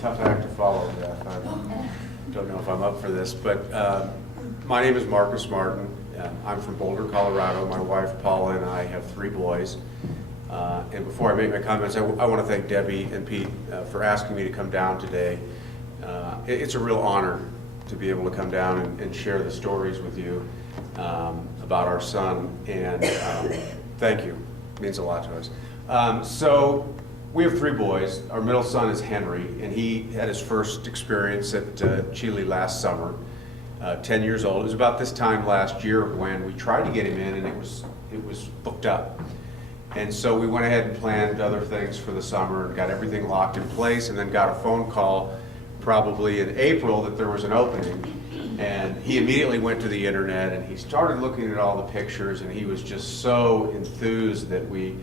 tough act to follow, Beth. I don't know if I'm up for this, but my name is Marcus Martin. I'm from Boulder, Colorado. My wife, Paula, and I have 3 boys. And before I make my comments, I want to thank Debbie and Pete for asking me to come down today. It's a real honor to be able to come down and share the stories with you about our son, and thank you. It means a lot to us. So we have 3 boys. Our middle son is Henry, and he had his first experience at Cheley last summer, 10 years old. It was about this time last year when we tried to get him in, and it was booked up. And so we went ahead and planned other things for the summer and got everything locked in place, and then got a phone call probably in April that there was an opening. And he immediately went to the internet and he started looking at all the pictures, and he was just so enthused that we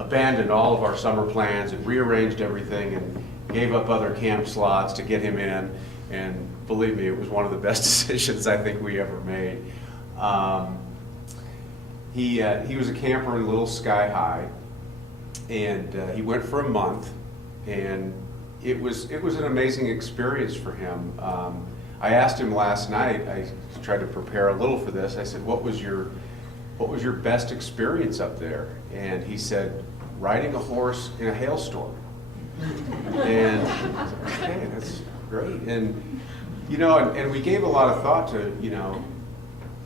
abandoned all of our summer plans and rearranged everything and gave up other camp slots to get him in. And believe me, it was one of the best decisions I think we ever made. He was a camper in Little Sky High, and he went for a month, and it was an amazing experience for him. I asked him last night, I tried to prepare a little for this, I said, what was your best experience up there? And he said, riding a horse in a hailstorm. And okay, that's great. And you know, and we gave a lot of thought to, you know,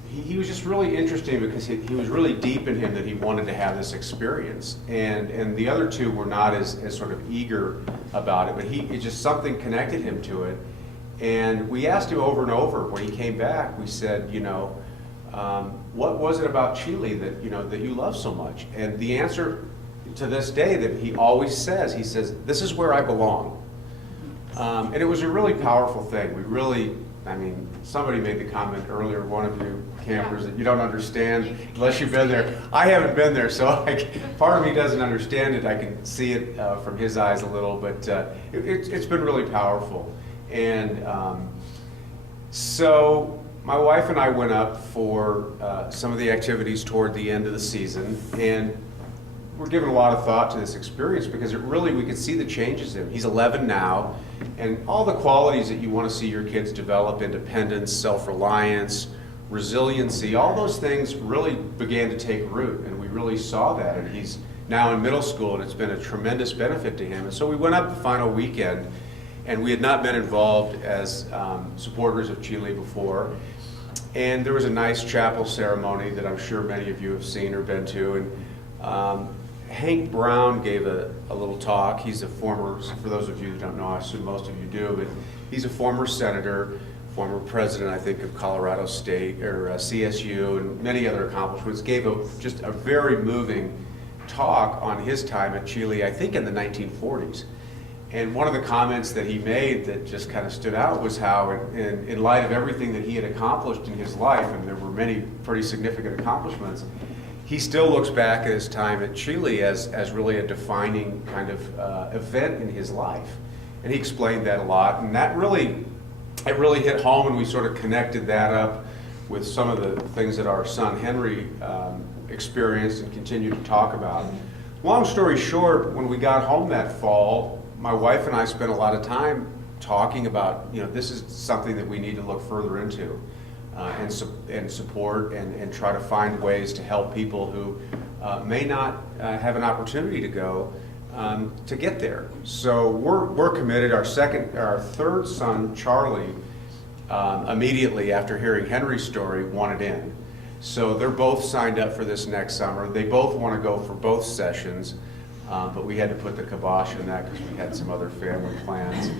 he was just really interesting because he was really deep in him that he wanted to have this experience. And the other 2 were not as sort of eager about it, but it just something connected him to it. And we asked him over and over when he came back, we said, you know, what was it about Cheley that, you know, that you love so much? And the answer to this day that he always says, he says, this is where I belong. And it was a really powerful thing. We really, I mean, somebody made the comment earlier, one of you campers, that you don't understand unless you've been there. I haven't been there, so part of me doesn't understand it. I can see it from his eyes a little, but it's been really powerful. And so my wife and I went up for some of the activities toward the end of the season, and we're giving a lot of thought to this experience because we could see the changes in him. He's 11 now, and all the qualities that you want to see your kids develop, independence, self-reliance, resiliency, all those things really began to take root, and we really saw that. And he's now in middle school, and it's been a tremendous benefit to him. And so we went up the final weekend, and we had not been involved as supporters of Cheley before. And there was a nice chapel ceremony that I'm sure many of you have seen or been to. And Hank Brown gave a little talk. He's a former, for those of you who don't know, I assume most of you do, but he's a former senator, former president, I think, of Colorado State, or CSU, and many other accomplishments. Gave just a very moving talk on his time at Cheley, I think in the 1940s. And one of the comments that he made that just kind of stood out was how, in light of everything that he had accomplished in his life, and there were many pretty significant accomplishments, he still looks back at his time at Cheley as really a defining kind of event in his life. And he explained that a lot, and it really hit home, and we sort of connected that up with some of the things that our son Henry experienced and continued to talk about. Long story short, when we got home that fall, my wife and I spent a lot of time talking about, you know, this is something that we need to look further into and support and try to find ways to help people who may not have an opportunity to go to get there. So we're committed. Our 3rd son, Charlie, immediately after hearing Henry's story, wanted in. So they're both signed up for this next summer. They both want to go for both sessions. But we had to put the kibosh on that because we had some other family plans.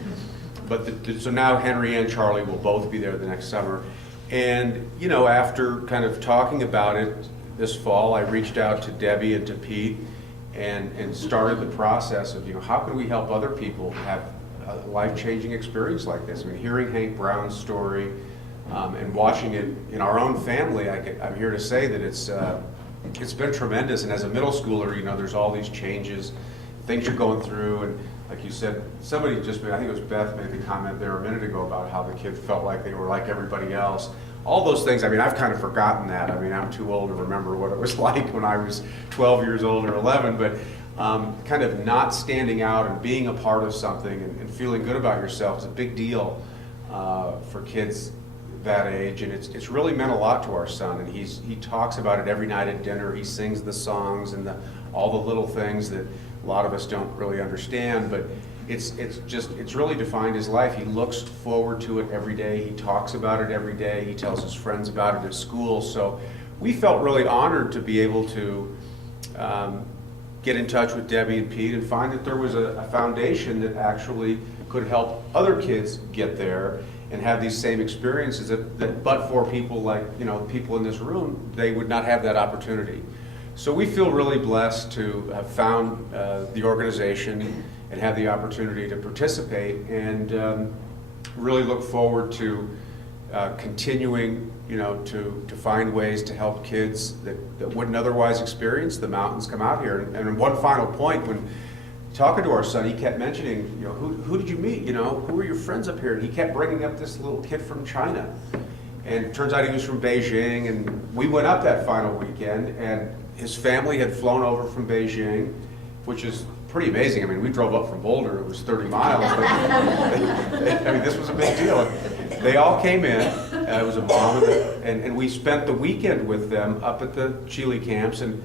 But so now Henry and Charlie will both be there the next summer. And you know, after kind of talking about it this fall, I reached out to Debbie and to Pete and started the process of, you know, how can we help other people have a life-changing experience like this? I mean, hearing Hank Brown's story and watching it in our own family, I'm here to say that it's been tremendous. And as a middle schooler, you know, there's all these changes, things you're going through, and like you said, somebody I think it was Beth made the comment there a minute ago about how the kids felt like they were like everybody else. All those things, I mean, I've kind of forgotten that. I mean, I'm too old to remember what it was like when I was 12 years old or 11, but kind of not standing out and being a part of something and feeling good about yourself is a big deal for kids that age, and it's really meant a lot to our son, and he talks about it every night at dinner. He sings the songs and all the little things that a lot of us don't really understand, but it's really defined his life. He looks forward to it every day. He talks about it every day. He tells his friends about it at school. So we felt really honored to be able to get in touch with Debbie and Pete and find that there was a foundation that actually could help other kids get there and have these same experiences that but for people like, people in this room, they would not have that opportunity. So we feel really blessed to have found the organization and have the opportunity to participate, and really look forward to continuing, to find ways to help kids that wouldn't otherwise experience the mountains come out here. And one final point, when talking to our son, he kept mentioning, who did you meet? Who were your friends up here? And he kept bringing up this little kid from China. And it turns out he was from Beijing, and we went up that final weekend, and his family had flown over from Beijing, which is pretty amazing. I mean, we drove up from Boulder, it was 30 miles, but this was a big deal. They all came in, it was a mom, and we spent the weekend with them up at the Cheley camps, and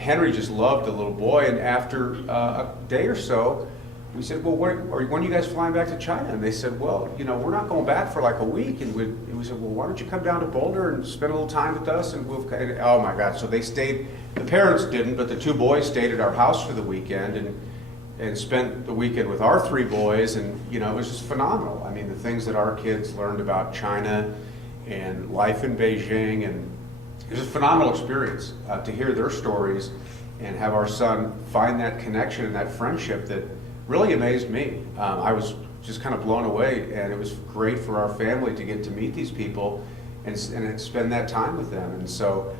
Henry just loved the little boy, and after a day or so, we said, well, when are you guys flying back to China? And they said, well, we're not going back for like a week. And we said, well, why don't you come down to Boulder and spend a little time with us? And oh my God. So they stayed, the parents didn't, but the two boys stayed at our house for the weekend and spent the weekend with our three boys. And, it was just phenomenal. I mean, the things that our kids learned about China and life in Beijing, and it was a phenomenal experience to hear their stories and have our son find that connection and that friendship that really amazed me. I was just kind of blown away, and it was great for our family to get to meet these people and spend that time with them. And so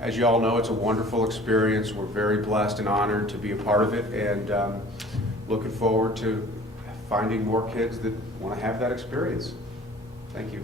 as you all know, it's a wonderful experience. We're very blessed and honored to be a part of it, and looking forward to finding more kids that want to have that experience. Thank you.